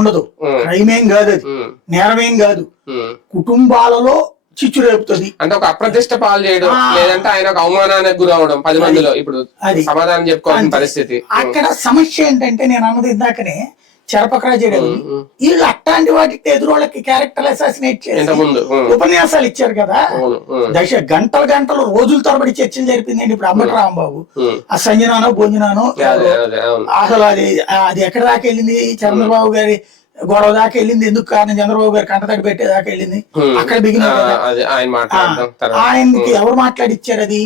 ఉండదు, క్రైమ్ ఏం కాదు, అది నేరమేం కాదు, కుటుంబాలలో చిచ్చు రేపుతుంది. అంటే ఒక అప్రతిష్ట పాలు చేయడం, లేదంటే ఆయన ఒక అవమానానికి గురవడం 10 మందిలో ఇప్పుడు సమాధానం చెప్పుకోవాల్సిన పరిస్థితి. అక్కడ సమస్య ఏంటంటే నేను అన్నది ఇందాకనే చెరపకరా చేయడం, వీళ్ళు అట్లాంటి వాటికి ఎదురోళ్ళకి క్యారెక్టర్ అసాసినేట్ చేసి ఉపన్యాసాలు ఇచ్చారు కదా, గంటలు రోజుల తరబడి చర్చలు జరిపిందండి. ఇప్పుడు అంబటి రాంబాబు ఆ సంజనానో భోజనానో అసలు అది ఎక్కడ దాకా వెళ్ళింది, చంద్రబాబు గారి గొడవ దాకా వెళ్ళింది, ఎందుకు కారణం చంద్రబాబు గారు కంటతడి పెట్టేదాకా వెళ్ళింది. అక్కడ బిగిన ఆయనకి ఎవరు మాట్లాడిచ్చారు? అది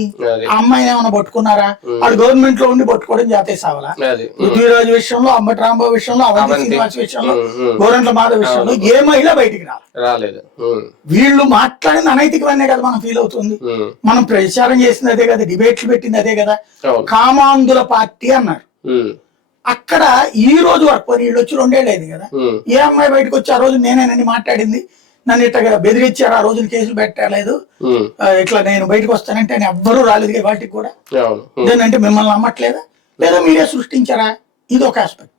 ఆ అమ్మాయిని ఏమైనా పట్టుకున్నారా? వాళ్ళు గవర్నమెంట్ లో ఉండి పట్టుకోవడం జాతీయ సావలా. పృథ్వీరాజు విషయంలో, అంబటి రాంబాబు విషయంలో, అవంతి శ్రీనివాస్ విషయంలో, గోరంట్ల మాధవ్ విషయంలో ఏ మహిళ బయటికి రాలేదు. వీళ్ళు మాట్లాడింది అనైతికమనే కదా మనం ఫీల్ అవుతుంది. మనం ప్రచారం చేసింది అదే కదా, డిబేట్లు పెట్టింది అదే కదా. కామాంధుల పార్టీ అన్నారు. అక్కడ ఈ రోజు వరకు వీళ్ళు వచ్చి 2 ఏళ్ళు అయింది కదా, ఏ అమ్మాయి బయటకు వచ్చి ఆ రోజు నేనేనని మాట్లాడింది, నన్ను ఇట్లా బెదిరించారు, ఆ రోజున కేసులు పెట్టలేదు, ఇట్లా నేను బయటకు వస్తానంటే అని ఎవ్వరూ రాలేదు వాటికి కూడా. అంటే మిమ్మల్ని నమ్మట్లేదా, లేదా మీరే సృష్టించారా? ఇది ఒక ఆస్పెక్ట్.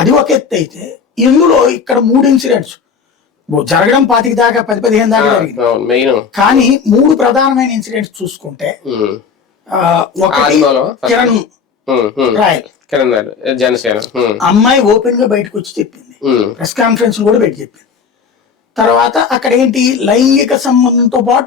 అది ఒక ఎత్తు అయితే, ఇందులో ఇక్కడ 3 ఇన్సిడెంట్స్ జరగడం 25 దాకా 10-15 దాకా జరిగింది. కానీ 3 ప్రధానమైన ఇన్సిడెంట్స్ చూసుకుంటే, ఒకటి కిరణ్ రాయల్ అమ్మాయి ఓపెన్ గా బయటకు వచ్చి చెప్పింది, ప్రెస్ కాన్ఫరెన్స్ కూడా పెట్టి చెప్పింది. తర్వాత అక్కడ ఏంటి, లైంగిక సంబంధంతో పాటు